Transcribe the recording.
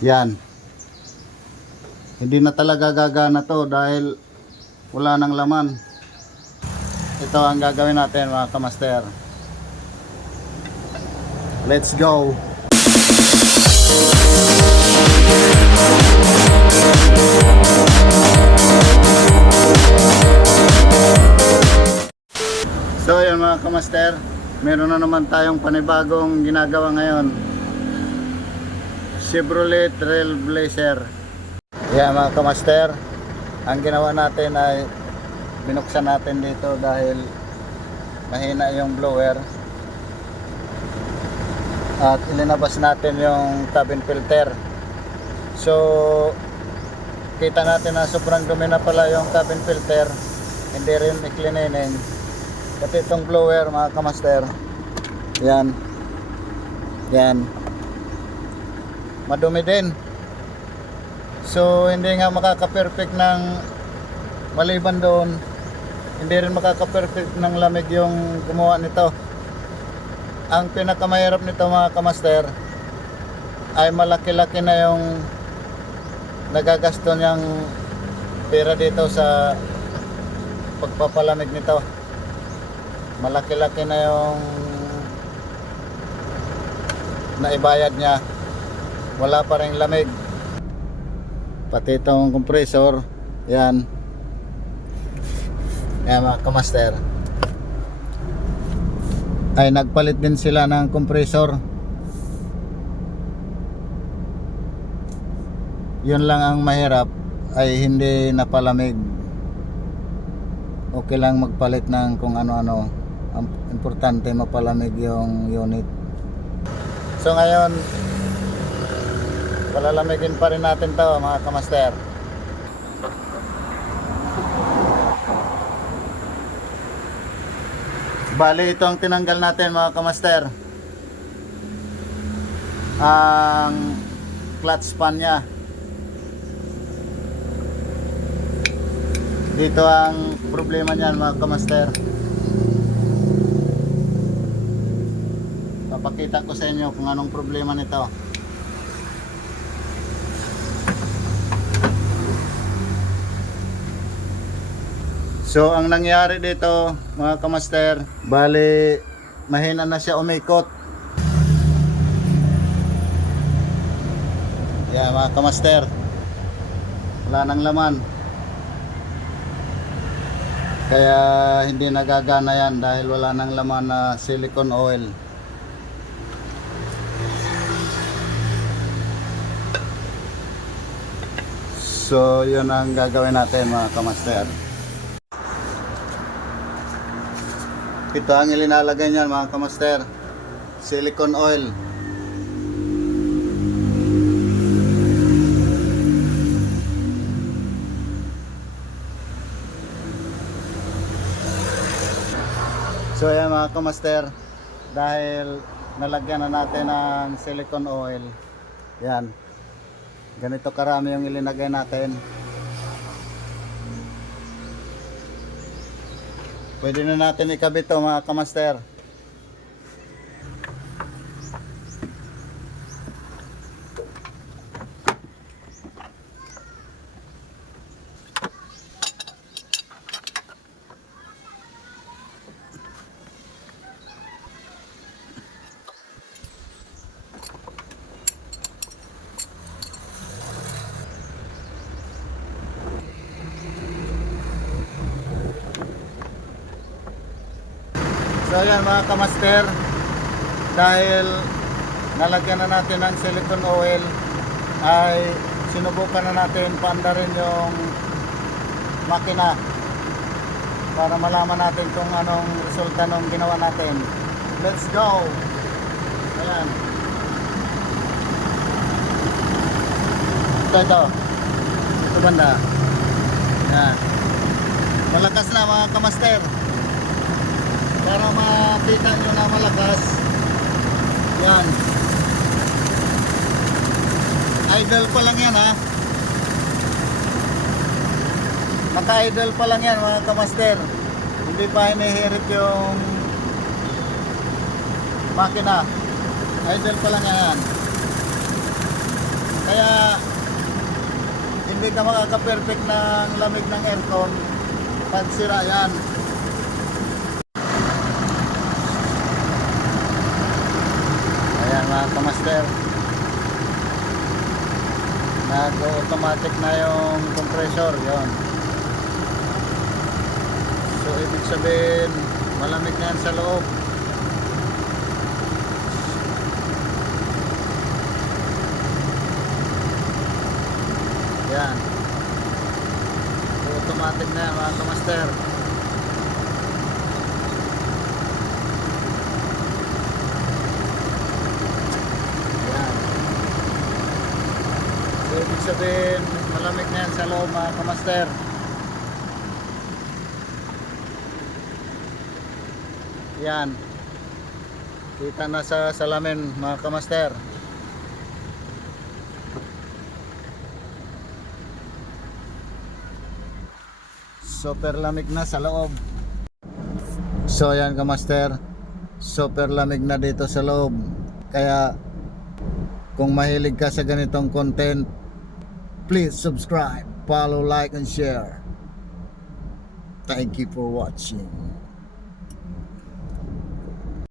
Yan. Hindi na talaga gagana to dahil wala nang laman. Ito ang gagawin natin mga kamaster. Let's go. So yun mga kamaster, meron na naman tayong panibagong ginagawa ngayon. Chevrolet Trailblazer. Yan mga kamaster, ang ginawa natin ay binuksan natin dito dahil mahina yung blower at ilinabas natin yung cabin filter. So kita natin na sobrang dumi na pala yung cabin filter, hindi rin iklininin. Pati itong blower mga kamaster, yan madumi din. So hindi nga makaka-perfect ng, maliban doon, hindi rin makaka-perfect ng lamig yung gumawa nito. Ang pinakamahirap nito mga kamaster ay malaki-laki na yung nagagasto niyang pera dito sa pagpapalamig nito. Malaki-laki na yung naibayad niya, wala pa ring lamig. Pati itong compressor, yan mga kamaster, ay nagpalit din sila ng compressor. Yun lang ang mahirap, ay hindi napalamig. Okay lang magpalit ng kung ano-ano, ang importante mapalamig yung unit. So ngayon palalamigin pa rin natin to mga kamaster. Bali ito ang tinanggal natin mga kamaster, ang clutch pan nya. Dito ang problema niyan mga kamaster. Papakita ko sa inyo kung anong problema nito. So ang nangyari dito mga kamaster, bali mahina na siya umikot. Yan mga kamaster, wala nang laman. Kaya hindi nagagana yan dahil wala nang laman na silicone oil. So yun ang gagawin natin mga kamaster. Ito ang ilinalagay niyan mga kamaster, silicone oil. So yan mga kamaster, dahil nalagyan na natin ng silicone oil, yan, ganito karami yung ilinagay natin. Pwede na natin ikabit ito mga kamaster. So ayan mga kamaster, dahil nalagyan na natin ng silicone oil, ay sinubukan na natin paandarin yung makina para malaman natin kung anong resulta ng ginawa natin. Let's go! Ayan. Ito banda. Ayan. Malakas na mga kamaster. Para makita nyo na malakas, yan, idle pa lang yan ha, naka-idle pa lang yan mga kamaster, hindi pa hinihirit yung makina, idle pa lang yan. Kaya ka makaka-perfect ng lamig ng aircon pag sira yan. Ayan mga kamaster, nag-automatic na yung compressor, yon. So ibig sabihin malamig na yan sa loob. Yan, so, automatic na yan mga kamaster. So, ibig sabihin, malamig na yan sa loob mga kamaster. Yan. Kita na sa salamin mga kamaster. Super lamig na sa loob. So yan kamaster, super lamig na dito sa loob. Kaya kung mahilig ka sa ganitong content, please subscribe, follow, like, and share. Thank you for watching.